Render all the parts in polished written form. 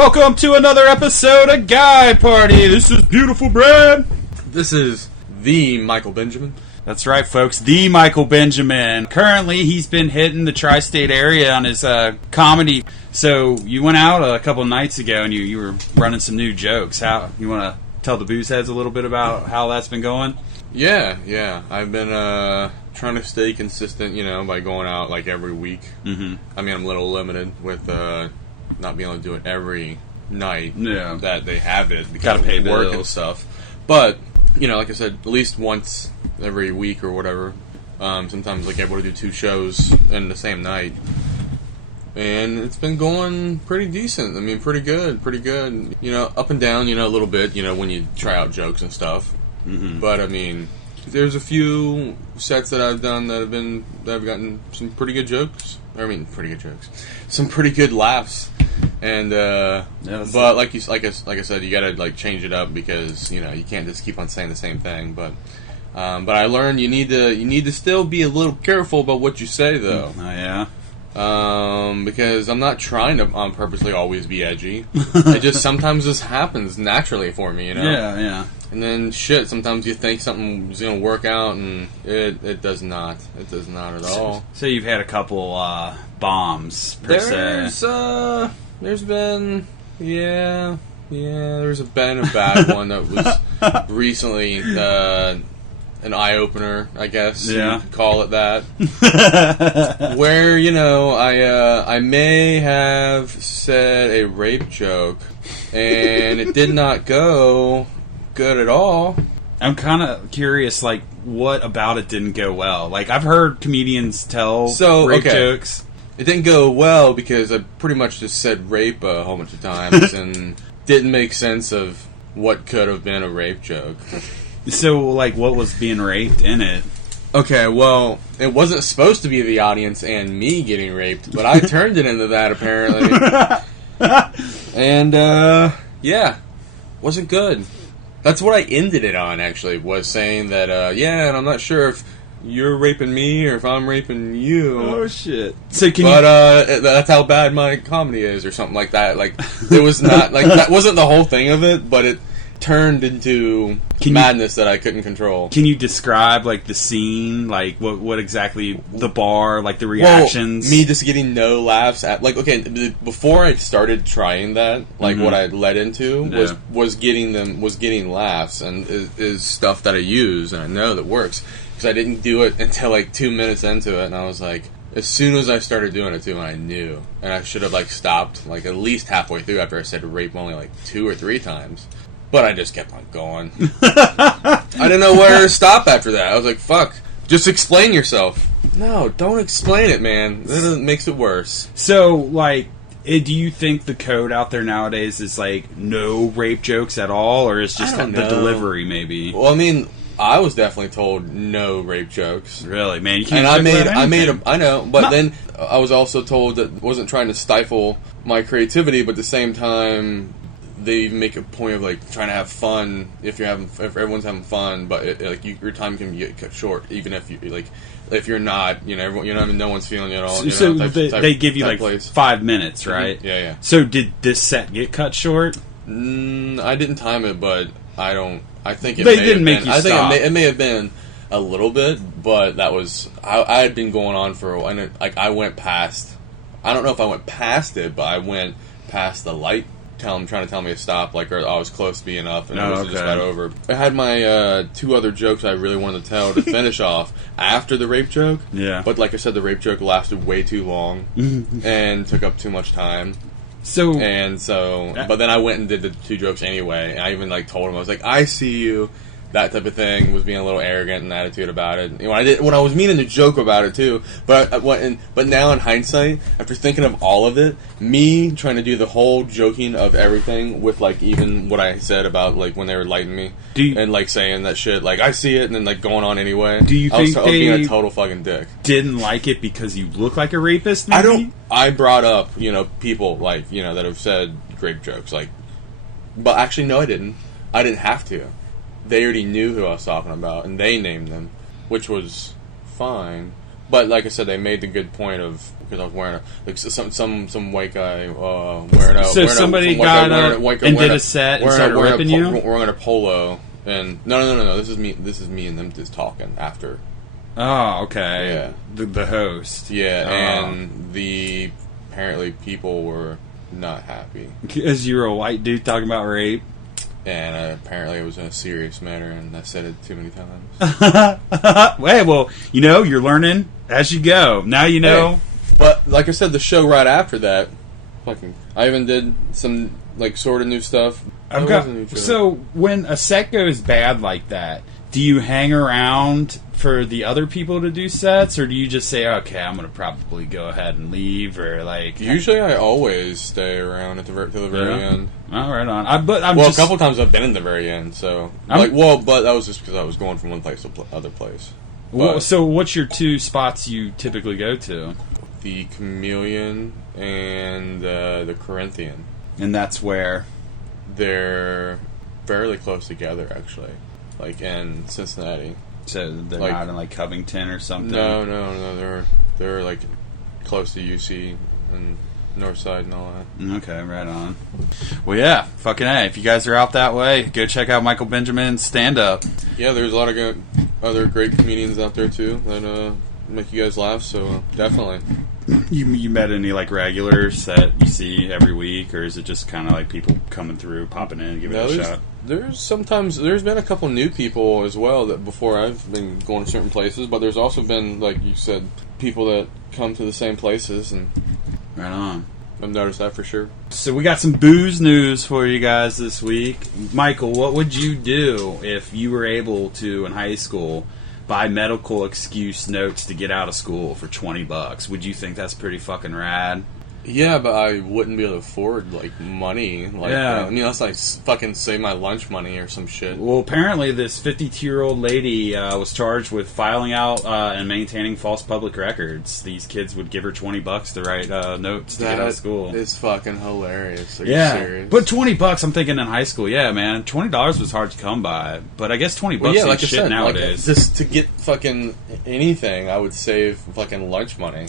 Welcome to another episode of Guy Party. This is Beautiful Brad. This is the Michael Benjamin. That's right, folks. The Michael Benjamin. Currently, he's been hitting the tri-state area on his comedy. So you went out a couple nights ago and you were running some new jokes. How you want to tell the Boozeheads a little bit about how that's been going? Yeah. I've been trying to stay consistent, by going out like every week. Mm-hmm. I mean, I'm a little limited with not being able to do it every night that they have it because Gotta pay of work bills and stuff. But, like I said, at least once every week or whatever. Sometimes like able to do 2 shows in the same night. And it's been going pretty decent. I mean, pretty good. Up and down, a little bit, when you try out jokes and stuff. Mm-hmm. But, I mean, there's a few sets that I've done that have gotten some pretty good jokes. Some pretty good laughs. And, but like I said, you gotta, like, change it up because, you can't just keep on saying the same thing. But I learned you need to still be a little careful about what you say, though. Oh, yeah? Because I'm not trying to purposely always be edgy. It just sometimes just happens naturally for me, Yeah. And then sometimes you think something's gonna work out and it does not. It does not at all. So you've had a couple bombs per se. There's been there's been a bad one that was recently an eye-opener, I guess. Yeah. You could call it that. Where, I may have said a rape joke, and it did not go good at all. I'm kind of curious, like, what about it didn't go well? Like, I've heard comedians tell rape jokes. It didn't go well because I pretty much just said rape a whole bunch of times and didn't make sense of what could have been a rape joke. So, like, what was being raped in it? Okay, well, it wasn't supposed to be the audience and me getting raped, but I turned it into that, apparently. And, wasn't good. That's what I ended it on, actually, was saying that, and I'm not sure if you're raping me or if I'm raping you. Oh, shit. So that's how bad my comedy is, or something like that. Like, it was not, like, that wasn't the whole thing of it, but it turned into madness that I couldn't control. Can you describe, like, the scene? Like, what exactly, the bar, like, the reactions? Well, me just getting no laughs at, like, okay, before I started trying that, like, what I led into was getting laughs, and is stuff that I use, and I know that works, because I didn't do it until, like, 2 minutes into it, and I was like, as soon as I started doing it, too, I knew, and I should have, like, stopped, like, at least halfway through after I said rape only, like, 2 or 3 times. But I just kept on going. I didn't know where to stop after that. I was like, fuck, just explain yourself. No, don't explain it, man. That makes it worse. So, like, do you think the code out there nowadays is, like, no rape jokes at all? Or is just the delivery, maybe? Well, I mean, I was definitely told no rape jokes. Really, man? You can't I know, but then I was also told that I wasn't trying to stifle my creativity, but at the same time, they make a point of, like, trying to have fun if everyone's having fun, but your time can get cut short, even if if you're not, no one's feeling you at all. So they give you like 5 minutes, right? Mm-hmm. Yeah. So did this set get cut short? I didn't time it, but I think it. They didn't make you stop. I think it may have been a little bit, but that was I had been going on for a while, and I went past. I don't know if I went past it, but I went past the light. Trying to tell me to stop, like, or I was close to being up, and it was just about over. I had my 2 other jokes I really wanted to tell to finish off after the rape joke. Yeah. But like I said, the rape joke lasted way too long and took up too much time. So, but then I went and did the 2 jokes anyway, and I even, like, told him, I was like, I see you. That type of thing, was being a little arrogant and attitude about it. When I was meaning to joke about it too, but now in hindsight, after thinking of all of it, me trying to do the whole joking of everything with, like, even what I said about, like, when they were lighting me and, like, saying that shit, like, I see it, and then, like, going on anyway. Do you think I was being a total fucking dick? Didn't like it because you look like a rapist? Maybe? I brought up people like that have said rape jokes, like, but actually no, I didn't. I didn't have to. They already knew who I was talking about, and they named them, which was fine. But like I said, they made the good point of, because I was wearing some white guy wearing a so somebody got up and did a set and started ripping you. Wearing a polo, and no. This is me and them just talking after. Oh, okay. Yeah, the host. Yeah, and apparently people were not happy because you were a white dude talking about rape. And apparently it was in a serious manner, and I said it too many times. Well, you're learning as you go. Now you know. Hey, but like I said, the show right after that, I even did some sort of new stuff. So when a set goes bad like that, do you hang around for the other people to do sets, or do you just say, okay, I'm going to probably go ahead and leave, or Usually I always stay around to the very end. Oh, right on. A couple times I've been in the very end, so... but that was just because I was going from one place to other place. So what's your two spots you typically go to? The Chameleon and the Corinthian. And that's where? They're fairly close together, actually. In Cincinnati. So they're not in Covington or something? No. They're close to UC and Northside and all that. Okay, right on. Well, yeah, fucking A. If you guys are out that way, go check out Michael Benjamin's stand-up. Yeah, there's a lot of other great comedians out there, too, that make you guys laugh, so definitely. You met any regulars that you see every week, or is it just kind of people coming through, popping in, and giving it a shot? There's been a couple new people as well that before I've been going to certain places, but there's also been, like you said, people that come to the same places, and right on. I've noticed that for sure. So we got some booze news for you guys this week. Michael, what would you do if you were able to, in high school, buy medical excuse notes to get out of school for $20? Would you think that's pretty fucking rad? Yeah, but I wouldn't be able to afford money. Yeah. I mean, unless fucking save my lunch money or some shit. Well, apparently this 52-year-old lady was charged with filing out and maintaining false public records. These kids would give her $20 to write notes to get out of school. It's fucking hilarious. Are you serious? But $20, I'm thinking in high school, yeah, man, $20 was hard to come by. But I guess $20 ain't shit nowadays. Just to get fucking anything, I would save fucking lunch money.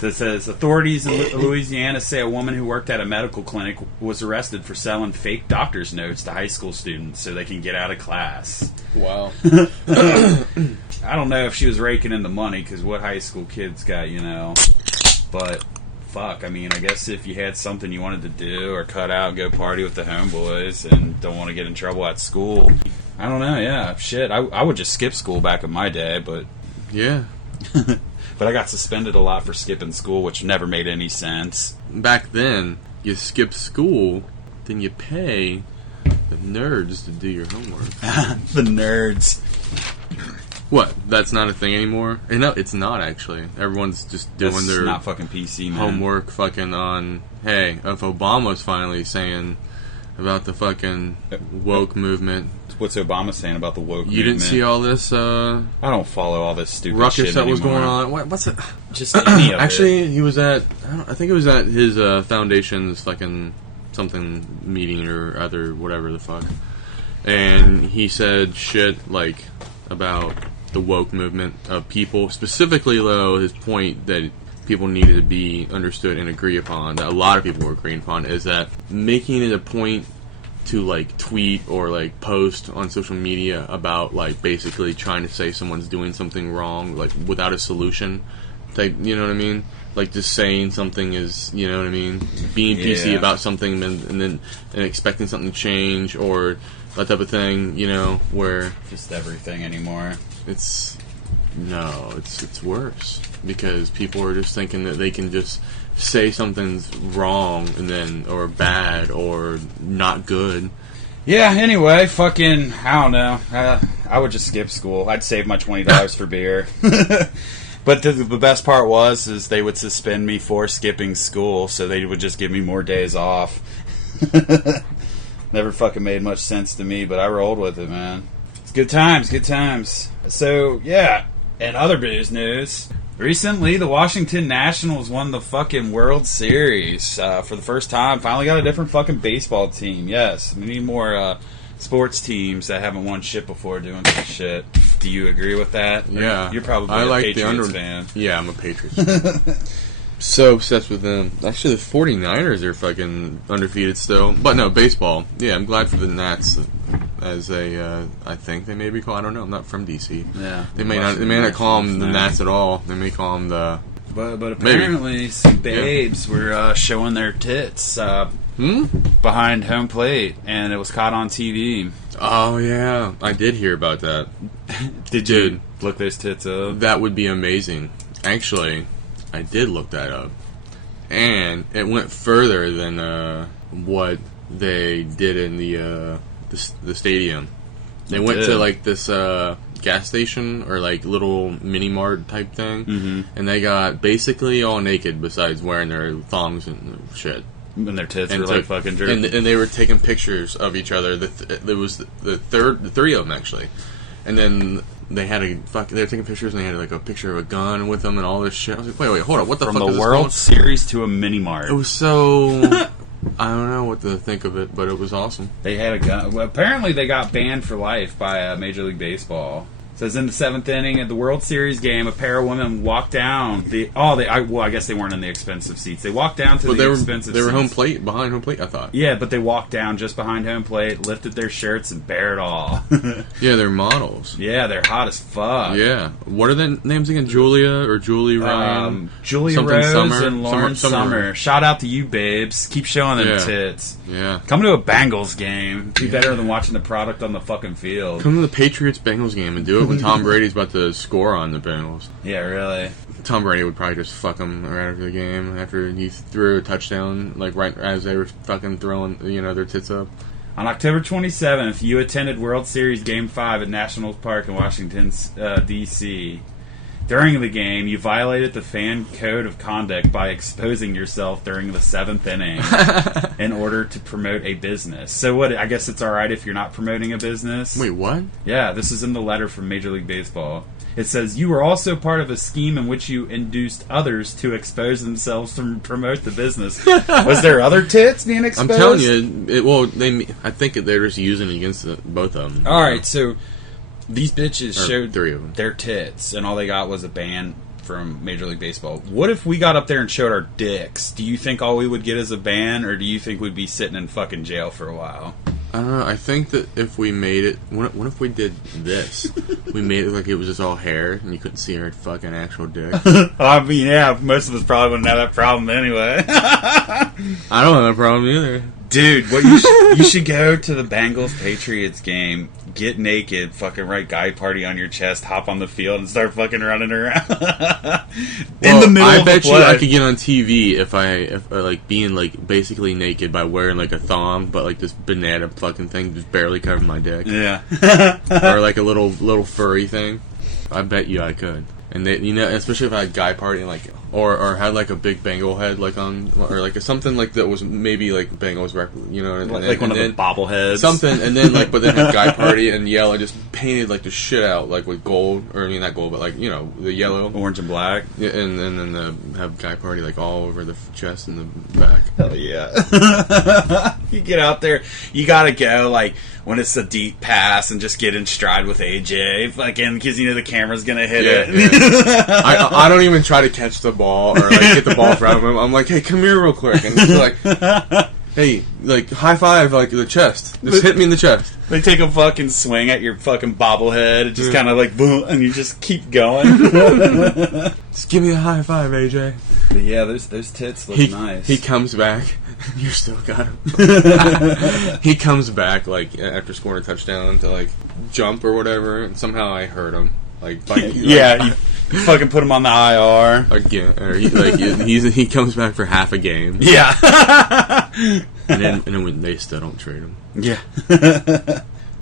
So it says, authorities in Louisiana say a woman who worked at a medical clinic was arrested for selling fake doctor's notes to high school students so they can get out of class. Wow. I don't know if she was raking in the money, because what high school kids got, But, fuck, I mean, I guess if you had something you wanted to do or cut out and go party with the homeboys and don't want to get in trouble at school, I don't know, yeah, shit. I would just skip school back in my day, but... Yeah. But I got suspended a lot for skipping school, which never made any sense. Back then, you skip school, then you pay the nerds to do your homework. The nerds. What? That's not a thing anymore? No, it's not actually. Everyone's just doing their not fucking PC, man. Homework fucking on, hey, if Obama's finally saying about the fucking woke movement. What's Obama saying about the woke movement? You didn't see all this, I don't follow all this stupid ruckus shit that was anymore. going on. What's it? Just any of actually, it. he was at, I think it was at his foundation's fucking something meeting or other, whatever the fuck. And he said shit, about the woke movement of people. Specifically, though, his point that people needed to be understood and agree upon, that a lot of people were agreeing upon, is that making it a point to tweet or post on social media about basically trying to say someone's doing something wrong without a solution type, you know what I mean, just saying something is, you know what I mean, being PC about something and expecting something to change or that type of thing, where just everything anymore. It's worse because people are just thinking that they can just say something's wrong and then or bad or not good. Yeah, anyway, fucking I don't know. I would just skip school. I'd save my $20 for beer. But the best part is they would suspend me for skipping school, so they would just give me more days off. Never fucking made much sense to me, but I rolled with it, man. It's good times. So, yeah, and other booze news. Recently, the Washington Nationals won the fucking World Series for the first time. Finally got a different fucking baseball team. Yes, we need more sports teams that haven't won shit before doing some shit. Do you agree with that? Yeah. You're probably a Patriots fan. Yeah, I'm a Patriots fan. So obsessed with them. Actually, the 49ers are fucking undefeated still. But no, baseball. Yeah, I'm glad for the Nats. As I think they may be called. I don't know. I'm not from DC. Yeah. They may not call them the Nats at all. They may call them the... But apparently some babes were showing their tits behind home plate, and it was caught on TV. Oh, yeah. I did hear about that. Did you look those tits up? That would be amazing. Actually, I did look that up. And it went further than what they did in the stadium. They went to, like, this gas station or, like, little mini-mart type thing. And they got basically all naked besides wearing their thongs and shit. And their tits were like fucking jerky. And they were taking pictures of each other. There was the three of them, actually. And then they had they were taking pictures, and they had like a picture of a gun with them and all this shit. I was like, wait, hold on, what the fuck is this? From the World Series to a mini mart. It was so... I don't know what to think of it, but it was awesome. They had a gun. Well, apparently they got banned for life by Major League Baseball. It says in the 7th inning of the World Series game, a pair of women walked down I guess they weren't in the expensive seats. They walked down to expensive seats. They were behind home plate, I thought. Yeah, but they walked down just behind home plate, lifted their shirts, and bare it all. Yeah, they're models. Yeah, they're hot as fuck. Yeah. What are their names again? Julia or Julie Ryan? Julia Rose and Lauren Summer. Shout out to you, babes. Keep showing them tits. Yeah. Come to a Bengals game. Be better than watching the product on the fucking field. Come to the Patriots-Bengals game and do it when Tom Brady's about to score on the Bengals. Yeah, really. Tom Brady would probably just fuck them right after the game, after he threw a touchdown, like right as they were fucking throwing, their tits up. On October 27th, you attended World Series Game 5 at National Park in Washington, D.C. During the game, you violated the fan code of conduct by exposing yourself during the 7th inning in order to promote a business. So what? I guess it's alright if you're not promoting a business? Wait, what? Yeah, this is in the letter from Major League Baseball. It says, you were also part of a scheme in which you induced others to expose themselves to promote the business. Was there other tits being exposed? I'm telling you, I think they're just using it against both of them. Alright, so... These bitches showed three of them. Their tits, and all they got was a ban from Major League Baseball. What if we got up there and showed our dicks? Do you think all we would get is a ban, or do you think we'd be sitting in fucking jail for a while? I don't know. I think that if we made it... What if we did this? We made it like it was just all hair, and you couldn't see our fucking actual dick. I mean, yeah, most of us probably wouldn't have that problem anyway. I don't have that problem either. Dude, what you should go to the Bengals Patriots game, get naked, fucking write guy party on your chest, hop on the field, and start fucking running around in the middle. I bet you I could get on TV if like being like basically naked by wearing like a thong, but like this banana fucking thing just barely covering my dick. Yeah, or like a little furry thing. I bet you I could. And they, especially if I had guy party and like, or had like a big Bengal head like on, or like something like that was maybe like Bengals rep, like one of the bobbleheads, something, and then like, but then have guy party and yellow, and just painted like the shit out like with gold, or I mean not gold, but like the yellow, orange and black, yeah, and then have guy party like all over the chest and the back. Hell yeah! You get out there, you gotta go like when it's a deep pass and just get in stride with AJ, fucking because the camera's gonna hit it. Yeah. I don't even try to catch the ball or like get the ball from him. I'm like, hey, come here real quick, and he's like, hey, like high five, like the chest, just hit me in the chest. They take a fucking swing at your fucking bobblehead, just kind of like boom, and you just keep going. Just give me a high five, AJ. But yeah, those tits look nice. He comes back. You still got him. He comes back like after scoring a touchdown to like jump or whatever, and somehow I hurt him. You fucking put him on the IR again, or he comes back for half a game. Yeah, and then when they still don't trade him. Yeah,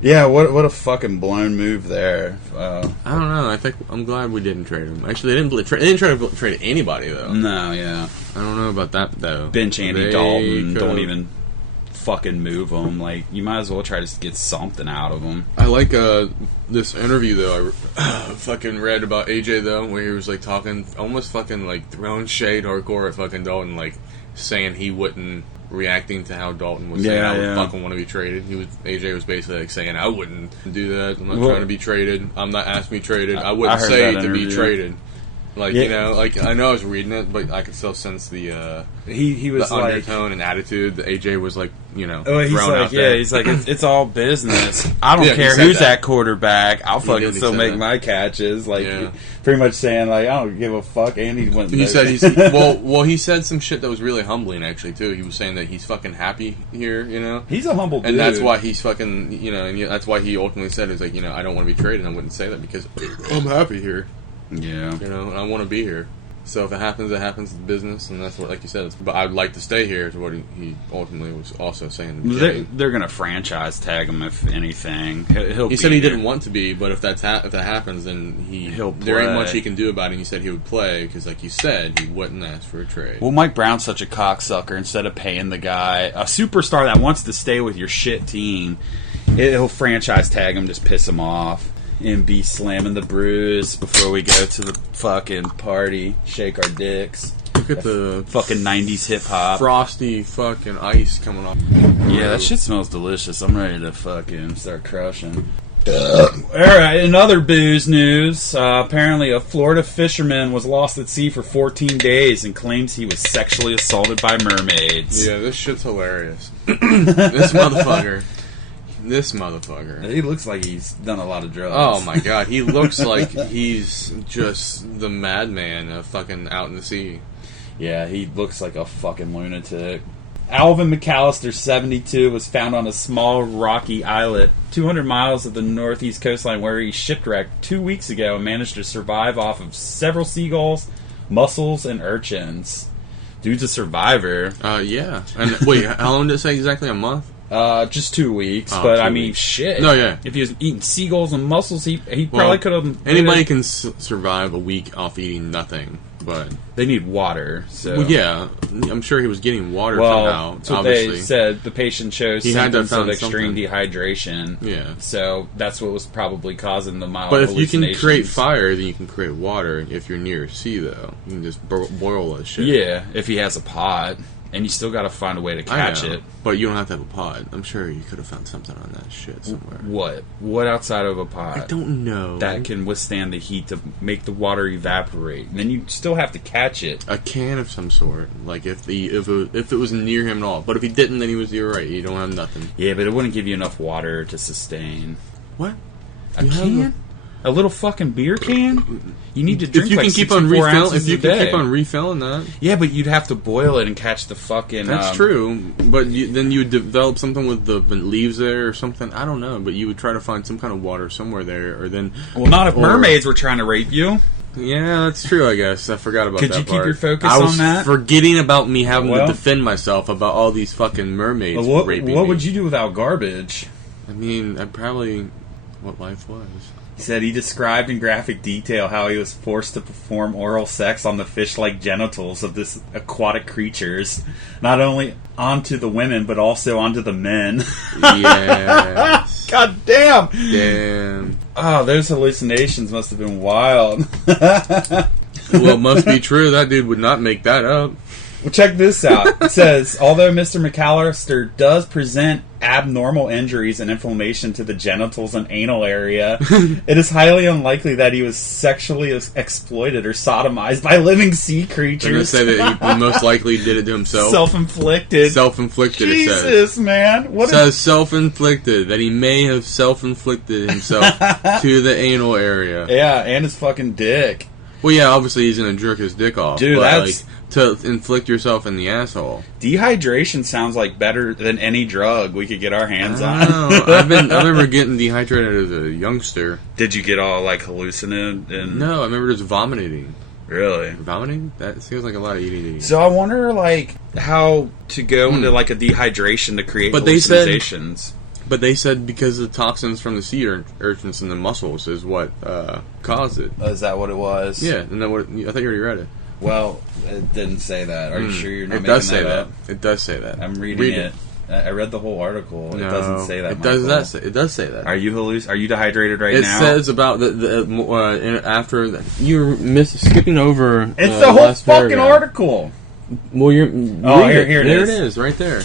yeah. What a fucking blown move there. I don't know. I'm glad we didn't trade him. Actually, they didn't try to trade anybody though. No, yeah. I don't know about that though. Bench Andy Dalton. Don't even fucking move him. Like, you might as well try to get something out of him. I like this interview though I fucking read about AJ though, where he was like talking, almost fucking like throwing shade hardcore at fucking Dalton, like saying he wouldn't reacting to how Dalton was saying I would fucking want to be traded. AJ was basically like saying I wouldn't do that. I'm not trying to be traded. I'm not asked to be traded. I wouldn't say to be traded. Like you know, like I know I was reading it, but I could still sense the he was the undertone and attitude that AJ was like, you know, he's thrown like, out there. he's like, it's all business. I don't care who's that quarterback. I'll fucking still make my catches. Like, pretty much saying like, I don't give a fuck. And he went. He said he said some shit that was really humbling actually too. He was saying that he's fucking happy here. You know, he's a humble dude, and that's why he's fucking. You know, and that's why he ultimately said is like, you know, I don't want to be traded. I wouldn't say that because I'm happy here. Yeah, you know, and I want to be here. So if it happens, it happens. It's business, and that's what, like you said. But I'd like to stay here. Is what he ultimately was also saying. They're gonna franchise tag him if anything. He said he didn't want to be, but if that happens, then he'll play. There ain't much he can do about it. And he said he would play because, like you said, he wouldn't ask for a trade. Well, Mike Brown's such a cocksucker. Instead of paying the guy, a superstar that wants to stay with your shit team, he'll franchise tag him, just piss him off. And be slamming the brews before we go to the fucking party. Shake our dicks. Look at the fucking 90s hip hop. Frosty fucking ice coming off. Yeah, that shit smells delicious. I'm ready to fucking start crushing. Alright, in other booze news, apparently a Florida fisherman was lost at sea for 14 days and claims he was sexually assaulted by mermaids. Yeah, this shit's hilarious. This motherfucker. He looks like he's done a lot of drugs. Oh my god, he looks like he's just the madman of fucking out in the sea. Yeah, he looks like a fucking lunatic. Alvin McAllister, 72, was found on a small rocky islet 200 miles of the northeast coastline where he shipwrecked 2 weeks ago and managed to survive off of several seagulls, mussels, and urchins. Dude's a survivor. Yeah. And wait, how long did it say exactly? A month? Just 2 weeks, but I mean, shit. No, yeah. If he was eating seagulls and mussels, he probably could have. Anybody can survive a week off eating nothing, but they need water. So yeah, I'm sure he was getting water somehow. That's what obviously. they said. The patient shows symptoms of extreme dehydration. Yeah, so that's what was probably causing the mild. But if you can create fire, then you can create water. If you're near sea, though, you can just boil that shit. Yeah, if he has a pot. And you still got to find a way to catch it. But you don't have to have a pot. I'm sure you could have found something on that shit somewhere. What? What outside of a pot? I don't know. That can withstand the heat to make the water evaporate. And then you still have to catch it. A can of some sort. Like if it was near him at all. But if he didn't, then you're right. You don't have nothing. Yeah, but it wouldn't give you enough water to sustain. What? A can? A little fucking beer can? You need to drink if you like can keep on refilling, if you can keep on refilling that. Yeah, but you'd have to boil it and catch the fucking. That's true, but then you would develop something with the leaves there or something. I don't know, but you would try to find some kind of water somewhere there, or then. Well, not if mermaids were trying to rape you. Yeah, that's true. I guess I forgot about that. Could you part. keep your focus on that? I was forgetting about me having to defend myself about all these fucking mermaids raping me. What would you do without garbage? I mean, I'd probably what life was. He said he described in graphic detail how he was forced to perform oral sex on the fish-like genitals of this aquatic creatures, not only onto the women but also onto the men. Yes. God damn. Damn. Oh, those hallucinations must have been wild. Well, it must be true. That dude would not make that up. Well, check this out. It says, although Mr. McAllister does present abnormal injuries and inflammation to the genitals and anal area, it is highly unlikely that he was sexually exploited or sodomized by living sea creatures. They're going to say that he most likely did it to himself. Self-inflicted. Self-inflicted, Jesus, it says. Man. It says self-inflicted, that he may have self-inflicted himself to the anal area. Yeah, and his fucking dick. Well, yeah, obviously he's going to jerk his dick off. Dude, that's... to inflict yourself in the asshole. Dehydration sounds like better than any drug we could get our hands on. I remember getting dehydrated as a youngster. Did you get all, like, hallucinated? No, I remember just vomiting. Really? Vomiting? That seems like a lot of eating. So I wonder, like, how to go into, like, a dehydration to create hallucinations. But they said because of the toxins from the sea urchins and the mussels is what caused it. Is that what it was? Yeah, and then what? I thought you already read it. Well, it didn't say that. Are you sure you're not making that up? It does say that. I'm reading it. I read the whole artiel. No, it doesn't say that. It does say that. Are you dehydrated right now? It says about after you're skipping over. It's the whole fucking article. Well, you're. Oh, here it there is. It is, right there.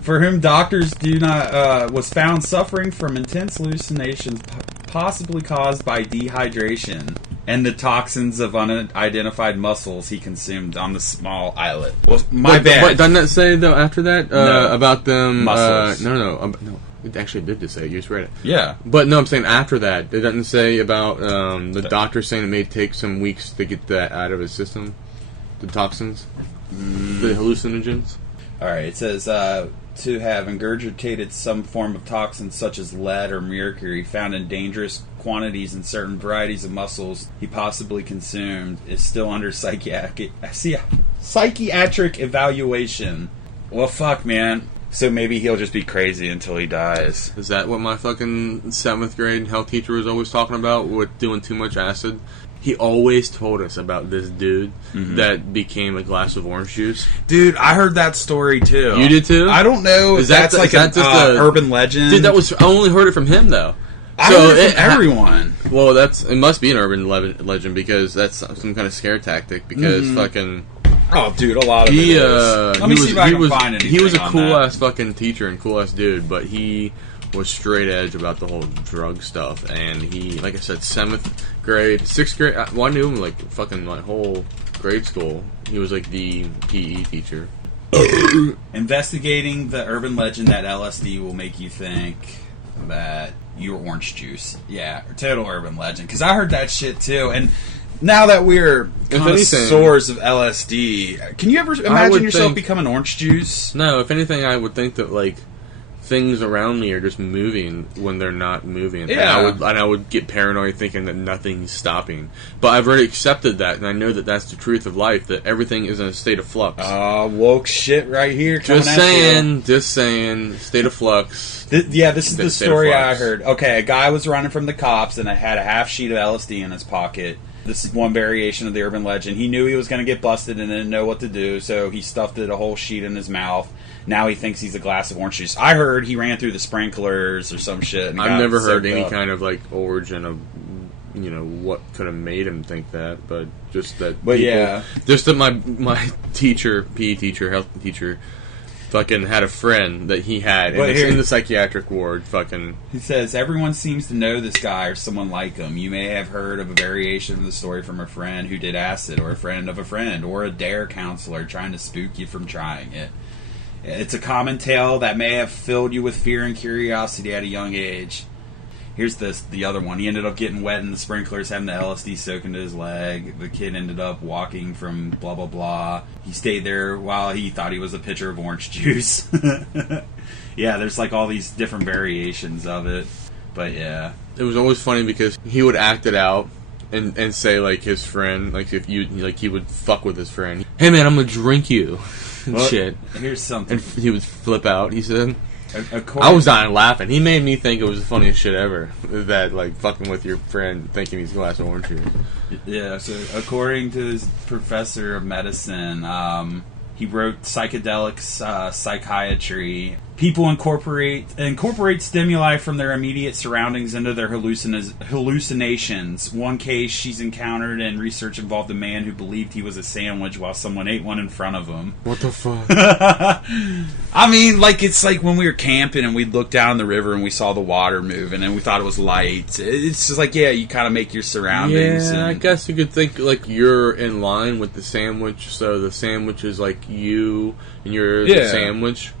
For whom doctors do not was found suffering from intense hallucinations, possibly caused by dehydration and the toxins of unidentified mussels he consumed on the small islet. Well, bad. But doesn't that say though after that No. about them? Mussels. No. It actually did just say it. You just read it. Yeah. But no, I'm saying after that. It doesn't say about the doctor saying it may take some weeks to get that out of his system. The toxins, the hallucinogens. All right. It says to have ingurgitated some form of toxins such as lead or mercury found in dangerous quantities in certain varieties of mussels he possibly consumed is still under psychiatric evaluation. Well, fuck, man. So maybe he'll just be crazy until he dies. Is that what my fucking 7th grade health teacher was always talking about with doing too much acid? He always told us about this dude that became a glass of orange juice. Dude, I heard that story too. You did too? I don't know if that's like an urban legend. Dude, I only heard it from him though. I heard it from everyone. Well, it must be an urban legend because that's some kind of scare tactic. Because fucking. Oh, dude, a lot of it is. Let me see if I can find anything. He was a cool ass fucking teacher and cool ass dude, but he was straight edge about the whole drug stuff. And he, like I said, 7th grade, 6th grade. Well, I knew him like fucking my whole grade school. He was like the PE teacher. Investigating the urban legend that LSD will make you think that you're orange juice. Yeah, total urban legend. Because I heard that shit too. And now that we're connoisseurs of LSD, can you ever imagine yourself becoming orange juice? No, if anything, I would think that like things around me are just moving when they're not moving. Yeah. And I would get paranoid thinking that nothing's stopping. But I've already accepted that, and I know that that's the truth of life, that everything is in a state of flux. Woke shit right here. Just saying, state of flux. This is the story I heard. Okay, a guy was running from the cops and had a half sheet of LSD in his pocket. This is one variation of the urban legend. He knew he was going to get busted and didn't know what to do, so he stuffed a whole sheet in his mouth. Now he thinks he's a glass of orange juice. I heard he ran through the sprinklers or some shit. And I've never heard any kind of like origin of what could have made him think that, but just that. But yeah, just that my teacher, PE teacher, health teacher, fucking had a friend that he had in the psychiatric ward. Fucking, he says everyone seems to know this guy or someone like him. You may have heard of a variation of the story from a friend who did acid, or a friend of a friend, or a dare counselor trying to spook you from trying it. It's a common tale that may have filled you with fear and curiosity at a young age. Here's the other one. He ended up getting wet in the sprinklers, having the LSD soak into his leg. The kid ended up walking from blah, blah, blah. He stayed there while he thought he was a pitcher of orange juice. Yeah, there's like all these different variations of it. But yeah. It was always funny because he would act it out and say like his friend, like if you, like he would fuck with his friend. Hey man, I'm gonna drink you. Well, shit. Here's something. And he would flip out, he said. I was dying laughing. He made me think it was the funniest shit ever. That, like, fucking with your friend thinking he's a glass of orange juice. Yeah, so according to his professor of medicine, he wrote Psychedelics, Psychiatry. People incorporate stimuli from their immediate surroundings into their hallucinations. One case she's encountered in research involved a man who believed he was a sandwich while someone ate one in front of him. What the fuck? I mean, like, it's like when we were camping and we'd look down the river and we saw the water moving and we thought it was light. It's just like, yeah, you kind of make your surroundings. Yeah, I guess you could think, like, you're in line with the sandwich, so the sandwich is like you and you're the sandwich.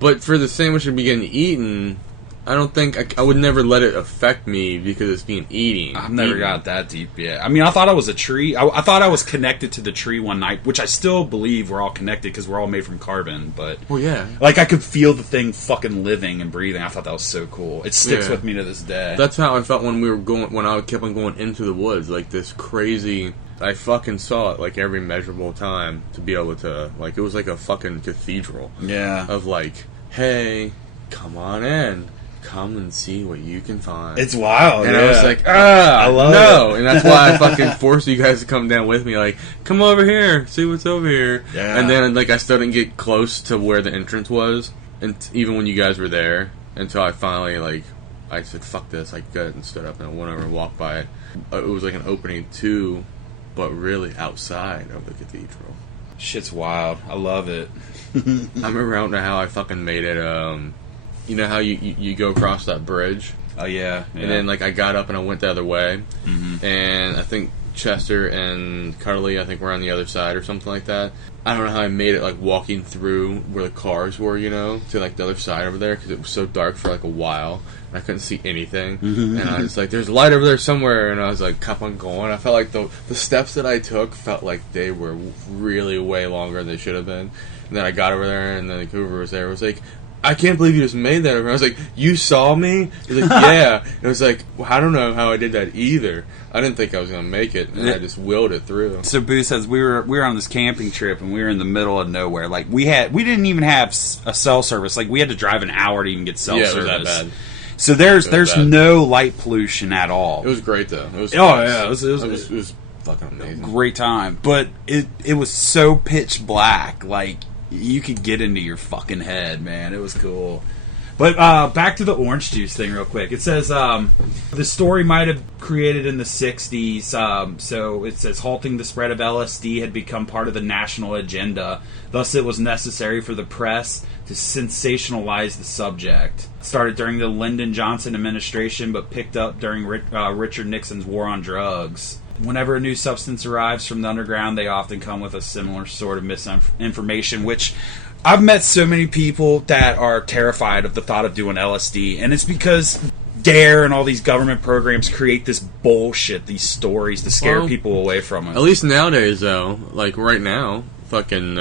But for the sandwich to be getting eaten, I don't think I would never let it affect me because it's being eaten. I've never got that deep yet. I mean, I thought I was a tree. I thought I was connected to the tree one night, which I still believe we're all connected because we're all made from carbon. But well, yeah, like I could feel the thing fucking living and breathing. I thought that was so cool. It sticks with me to this day. That's how I felt when I kept on going into the woods, like this crazy. I fucking saw it like every measurable time to be able to, like, it was like a fucking cathedral. Yeah. Of like, hey, come on in. Come and see what you can find. It's wild. And I was like, I love it. And that's why I fucking forced you guys to come down with me. Like, come over here, see what's over here. Yeah. And then, like, I still didn't get close to where the entrance was. And even when you guys were there, until I finally, like, I said, fuck this. I got it and stood up and I went over and walked by it. It was like an opening to, but really outside of the cathedral. Shit's wild. I love it. I remember, I don't know how I fucking made it. You know how you go across that bridge? Oh, yeah. And then, like, I got up and I went the other way. Mm-hmm. And I think Chester and Cuddly, I think, were on the other side or something like that. I don't know how I made it, like, walking through where the cars were, you know, to, like, the other side over there, because it was so dark for, like, a while. And I couldn't see anything. Mm-hmm. And I was like, there's a light over there somewhere. And I was like, kept on going. I felt like the steps that I took felt like they were really way longer than they should have been. And then I got over there, and then Cooper was there. I was like, I can't believe you just made that. I was like, you saw me? He's like, yeah. And I was like, well, I don't know how I did that either. I didn't think I was going to make it, and I just willed it through. So Boo says we were on this camping trip, and we were in the middle of nowhere. Like, we didn't even have a cell service. Like, we had to drive an hour to even get cell service. Yeah, it was that bad. So there's no light pollution at all. It was great, though. It was it was fucking amazing. Great time. But it was so pitch black, like, you could get into your fucking head, man. It was cool. But back to the orange juice thing real quick. It says the story might have created in the 60s. So it says halting the spread of LSD had become part of the national agenda. Thus it was necessary for the press to sensationalize the subject. Started during the Lyndon Johnson administration, but picked up during Richard Nixon's war on drugs. Whenever a new substance arrives from the underground, they often come with a similar sort of misinformation, which I've met so many people that are terrified of the thought of doing LSD, and it's because DARE and all these government programs create this bullshit, these stories to scare people away from it. At least nowadays, though, like right now, fucking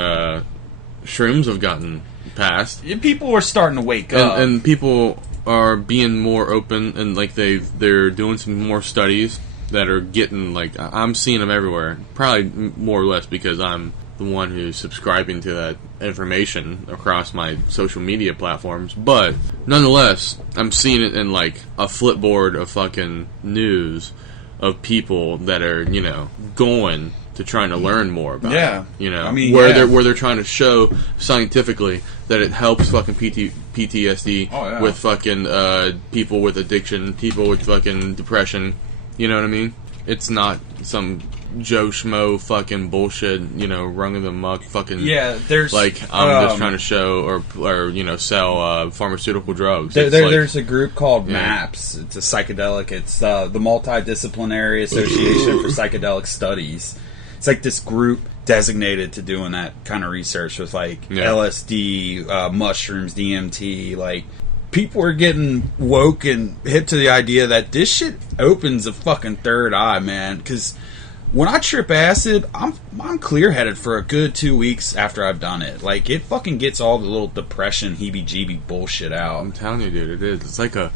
shrooms have gotten passed. People are starting to wake up. And people are being more open, and like they're doing some more studies that are getting, like, I'm seeing them everywhere. Probably more or less because I'm the one who's subscribing to that information across my social media platforms. But nonetheless, I'm seeing it in, like, a flipboard of fucking news of people that are, you know, going to trying to learn more about it. You know, I mean, where they're trying to show scientifically that it helps fucking PTSD with fucking people with addiction, people with fucking depression. You know what I mean? It's not some Joe Schmo fucking bullshit, you know, rung of the muck fucking... Yeah, there's... Like, I'm just trying to show or you know, sell pharmaceutical drugs. There's a group called MAPS. It's a psychedelic. It's the Multidisciplinary Association for Psychedelic Studies. It's like this group designated to doing that kind of research with, like, LSD, mushrooms, DMT, like... People are getting woke and hip to the idea that this shit opens a fucking third eye, man. Because when I trip acid, I'm clear-headed for a good 2 weeks after I've done it. Like, it fucking gets all the little depression, heebie-jeebie bullshit out. I'm telling you, dude, it is. It's like a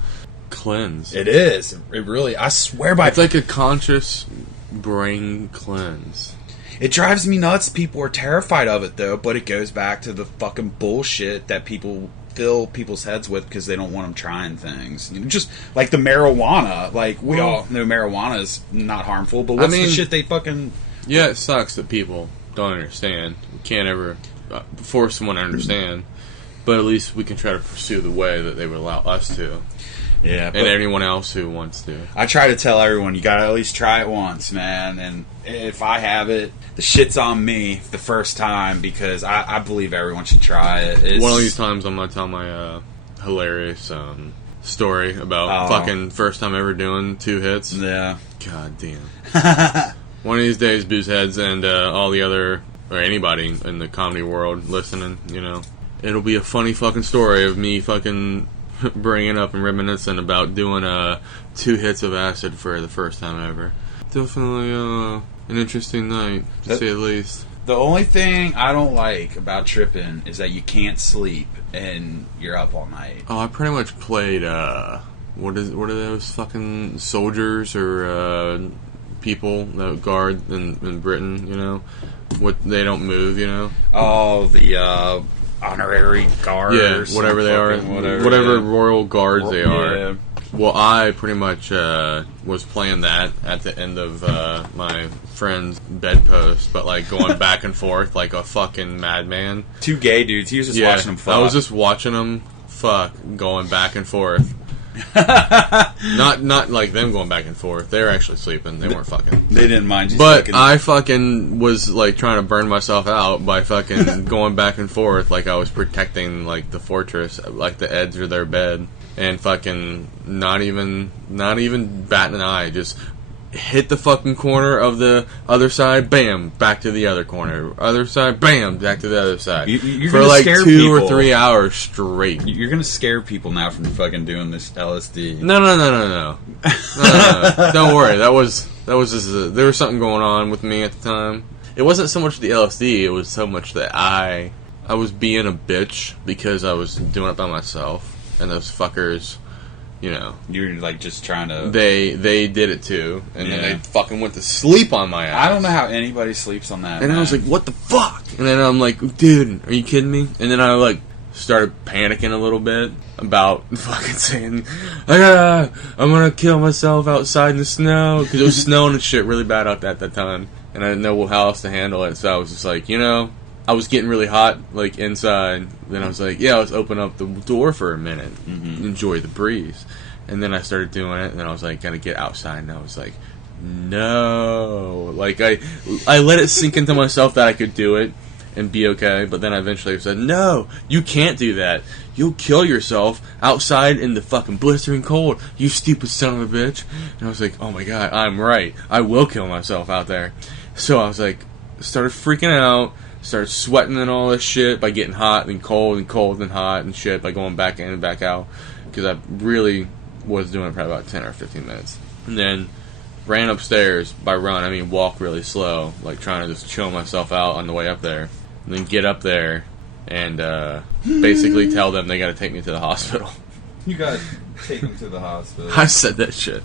cleanse. It is. It really, I swear by... It's like a conscious brain cleanse. It drives me nuts. People are terrified of it, though, but it goes back to the fucking bullshit that people... fill people's heads with because they don't want them trying things. You know, just like the marijuana. Like, we all know marijuana is not harmful, but what's the shit they fucking... Yeah, it sucks that people don't understand. We can't ever force someone to understand, but at least we can try to pursue the way that they would allow us to. Yeah, and anyone else who wants to. I try to tell everyone, you gotta at least try it once, man. And if I have it, the shit's on me the first time, because I believe everyone should try it. One of these times I'm gonna tell my hilarious story about fucking first time ever doing 2 hits. Yeah. God damn. One of these days, Boozeheads and all the other, or anybody in the comedy world listening, you know, it'll be a funny fucking story of me fucking bringing up and reminiscing about doing 2 hits of acid for the first time ever. Definitely an interesting night, to say the least. The only thing I don't like about tripping is that you can't sleep and you're up all night. Oh, I pretty much played what are those fucking soldiers or people that guard in Britain, you know? What, they don't move, you know? Oh, the honorary guard, yeah, whatever they are, whatever royal guards they are. Yeah. Well, I pretty much was playing that at the end of my friend's bedpost, but like going back and forth like a fucking madman. 2 gay dudes. He was just watching them fuck. I was just watching them fuck, going back and forth. Not like them going back and forth. They were actually sleeping. They weren't fucking. They didn't mind you. But I fucking was like trying to burn myself out by fucking going back and forth, like I was protecting like the fortress, like the edge of their bed, and fucking not even batting an eye, just hit the fucking corner of the other side, bam, back to the other corner. Other side, bam, back to the other side. You're for gonna like scare 2 people. or 3 hours straight. You're gonna scare people now from fucking doing this LSD. No. Don't worry. That was just there was something going on with me at the time. It wasn't so much the LSD. It was so much that I was being a bitch because I was doing it by myself, and those fuckers. You know, you're like just trying to. They did it too, and then they fucking went to sleep on my ass. I don't know how anybody sleeps on that. And man. I was like, "What the fuck?" And then I'm like, "Dude, are you kidding me?" And then I like started panicking a little bit about fucking saying, "I'm gonna kill myself outside in the snow," because it was snowing and shit really bad out at that time, and I didn't know how else to handle it. So I was just like, I was getting really hot, like, inside. Then I was like, let's open up the door for a minute. Enjoy the breeze. And then I started doing it, and then I was like, gotta get outside. And I was like, no. Like, I let it sink into myself that I could do it and be okay. But then I eventually said, no, you can't do that. You'll kill yourself outside in the fucking blistering cold, you stupid son of a bitch. And I was like, oh my god, I'm right. I will kill myself out there. So I was like, started freaking out. Started sweating and all this shit by getting hot and cold and hot and shit by going back in and back out, because I really was doing it probably about 10 or 15 minutes. And then ran upstairs. By run, I mean walk really slow, like trying to just chill myself out on the way up there. And then get up there and basically tell them they got to take me to the hospital. You got to take him to the hospital. I said that shit.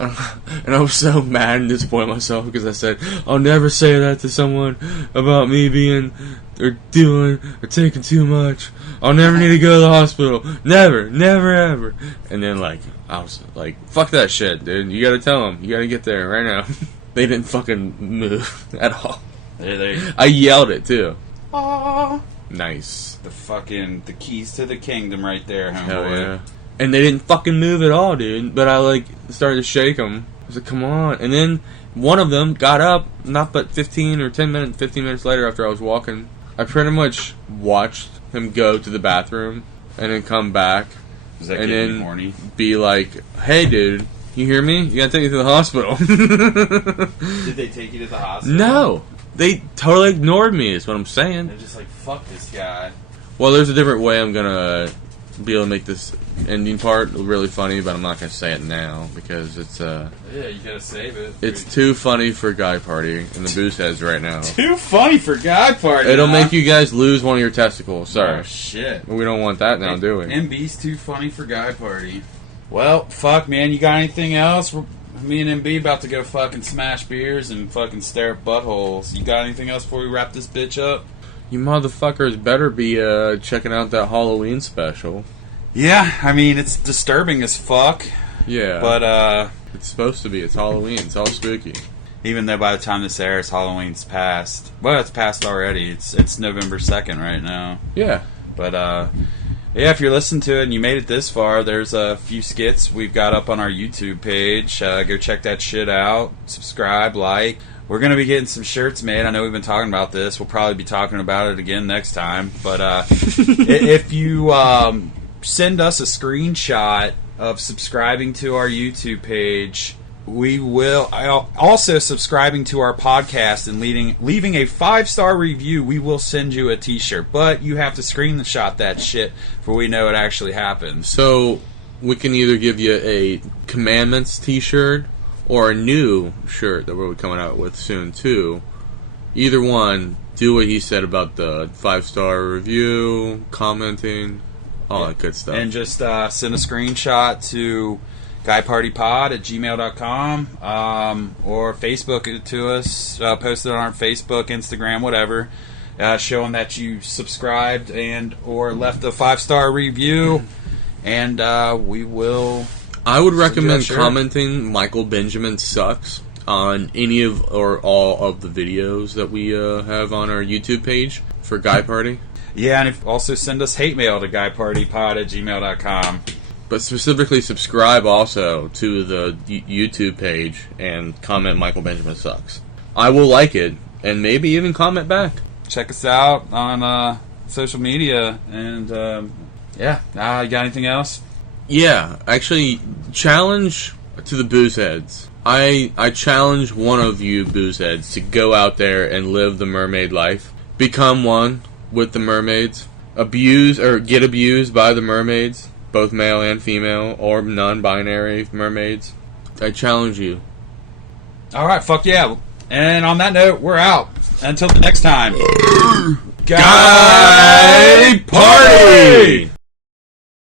And I was so mad and disappointed in myself because I said, I'll never say that to someone about me being or doing or taking too much. I'll never need to go to the hospital. Never ever. And then like I was like, fuck that shit, dude. You gotta tell them. You gotta get there right now. They didn't fucking move at all. I yelled it too. Aww. Nice. The keys to the kingdom right there, homeboy. Hell yeah. And they didn't fucking move at all, dude. But I like started to shake them. I was like, come on. And then one of them got up, not but 15 minutes later after I was walking. I pretty much watched him go to the bathroom and then come back. Was that and getting then horny? Be like, hey, dude, you hear me? You gotta take me to the hospital. Did they take you to the hospital? No. They totally ignored me, is what I'm saying. They're just like, fuck this guy. Well, there's a different way I'm gonna be able to make this ending part really funny, but I'm not gonna say it now because it's yeah, you gotta save it. It's too funny for Guy Party and the Boozeheads right now. Too funny for Guy Party. It'll make you guys lose one of your testicles. Sorry. Oh shit. We don't want that now, do we? MB's too funny for Guy Party. Well, fuck, man. You got anything else? Me and MB about to go fucking smash beers and fucking stare at buttholes. You got anything else before we wrap this bitch up? You motherfuckers better be checking out that Halloween special. Yeah, I mean, it's disturbing as fuck. Yeah. But, it's supposed to be. It's Halloween. It's all spooky. Even though by the time this airs, Halloween's passed. Well, it's passed already. It's November 2nd right now. Yeah. But, yeah, if you're listening to it and you made it this far, there's a few skits we've got up on our YouTube page. Go check that shit out. Subscribe, like. We're going to be getting some shirts made. I know we've been talking about this. We'll probably be talking about it again next time. But if you send us a screenshot of subscribing to our YouTube page, we will also subscribing to our podcast and leaving a 5-star review. We will send you a t-shirt, but you have to screenshot that shit for we know it actually happened. So we can either give you a Commandments t-shirt or a new shirt that we'll be coming out with soon too. Either one, do what he said about the 5-star review, commenting, all that good stuff. And just send a screenshot to guypartypod@gmail.com or Facebook it to us, post it on our Facebook, Instagram, whatever, showing that you subscribed and or left a 5-star review, and we will... I would recommend commenting Michael Benjamin sucks on any of or all of the videos that we have on our YouTube page for Guy Party. Yeah, and also send us hate mail to guypartypod@gmail.com. But specifically subscribe also to the YouTube page and comment Michael Benjamin sucks. I will like it and maybe even comment back. Check us out on social media. And, you got anything else? Yeah, actually, challenge to the Boozeheads. I challenge one of you Boozeheads to go out there and live the mermaid life. Become one with the mermaids. Abuse or get abused by the mermaids. Both male and female, or non-binary mermaids. I challenge you. Alright, fuck yeah. And on that note, we're out. Until the next time. Guy Party!